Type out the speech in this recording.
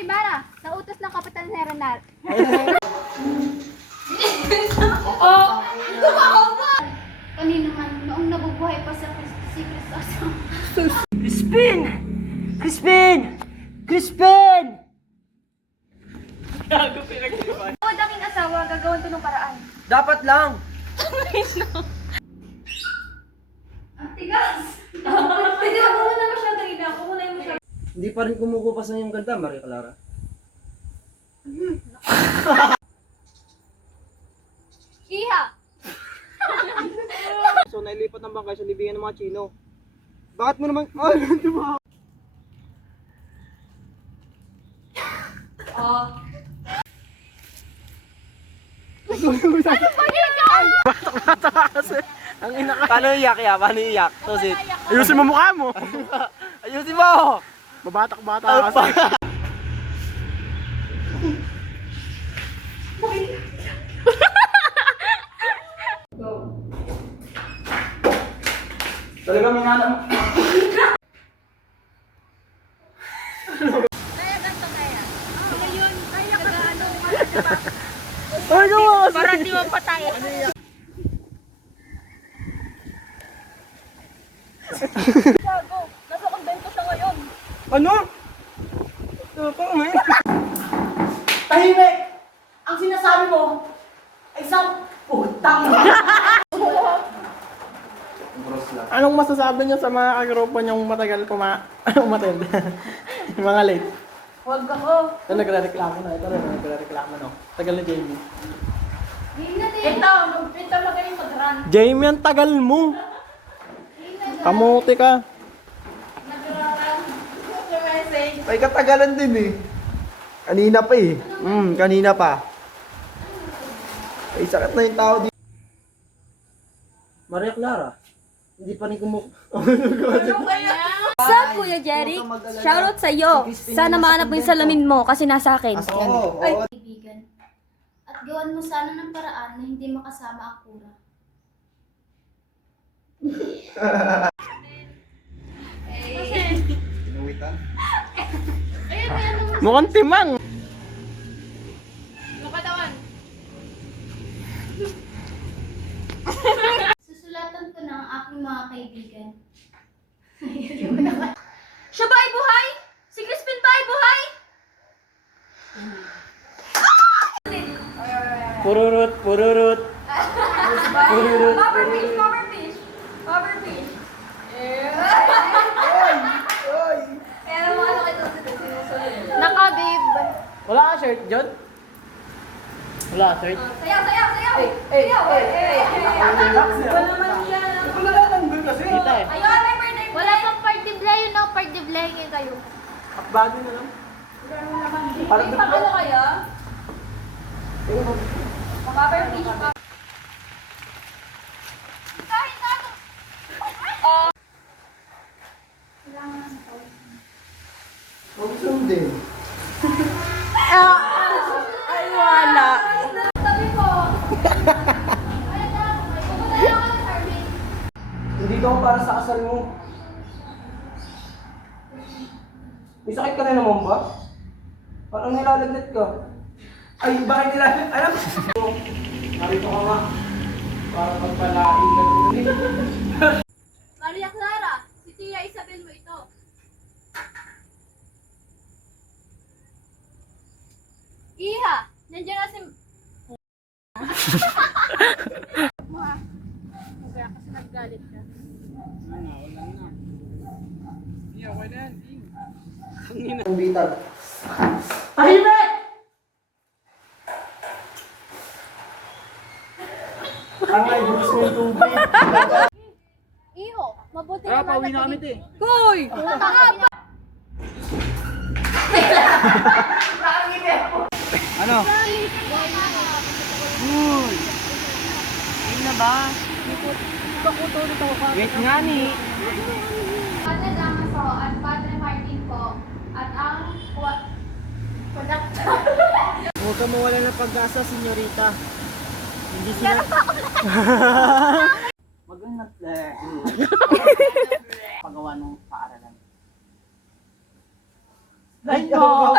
kay Bara. Nautos ng kapitan ni Renal. Kanina man, noong nabubuhay pa si Cristoso. Crispin! Crispin! Crispin! Tawad aking asawa, gagawin ko ng paraan. Dapat lang! Ang tigas! Hindi, ako muna mo siya kanina. Ako muna mo siya. Hindi pa rin kumukupas na yung ganda, Maria Clara. Iha! So, nailipat ng bangkay sa libingan ng mga Chino. Bakit mo naman... Ay, diba? Bata kasi. Ang ina ka. Paano iyak ya? Paano iyak? Susit. Ayusin mo mukha mo. Ayusin mo. Babatak-bata kasi. Talaga minanam. Kaya ganito kaya. Kaya yun, kaya ka Ay, gawa kasi. para di mo patay. Gago, nasa konbento siya ngayon. Ano? Tahimik! Ang sinasabi mo ay isang putang. Anong masasabi niyo sa mga kagrupo niyong matagal umatend? Yung mga late. Huwag ako. Ito nagre-reklamo na. Ito nagre-reklamo na. Tagal na Jamie. Ito magaling mag-run. Jamie, ang tagal mo. Kamuti ka. Ay, katagalan din eh. Kanina pa eh. Kanina pa. Ay, sakit na yung tao dito. Maria Clara, hindi pa rin What's up, Kuya Jeric? Shoutout sa'yo. Sana mahanap mo yung salamin mo kasi nasa akin. Oo. Kaibigan. At gawan mo sana ng paraan na hindi makasama ang kura. Mukhang timang. Susulatan ko na ang aking mga kaibigan. Siya ba ay buhay? Si Crispin ba ay buhay? Pururut, pururut. Pururut. Powerfish, powerfish. Powerfish. Pero mo ano kayo sinusunod? Naka, babe. Wala ka shirt, John? Wala ka shirt? Sayaw, sayaw, sayaw! Eh, Sayaw! Wala naman siya. Wala ka tanggol kasi. Kita eh. Ayun, may birthday mo. Wala pang party blay, no? Party blay ngayon kayo. Akbado na lang. Parang May pang ano kaya? Powerfish pa. Kahit ano. Huwag sundin. Ay, wala. Sabi ko. Ay, na. Pupunta na ako ng Arvin. Hindi daw para sa kasal mo. May sakit ka na naman ba? Parang nilalagnat ka. Ay, bakit nilalagnat? Alam mo? Narito ka nga. Para pagpalain ka nun. Maria Clara, si Tia Isabel mo ito. Iha, nandiyan na si... Kaya kasi naggalit ka. Ang bitag. Tahimik! Ang ay, bulis mo yung tubig. Iho, mabuti naman na kami. Hoy! Ano? Uy! Ayun na ba? Wait nga ni. Padre Damaso at Padre Martin po at ang conductor. Huwag ka mawala ng pag-asa, senyorita. Hindi sila... Mag-unat pagawa ng paaralan. Ay, no!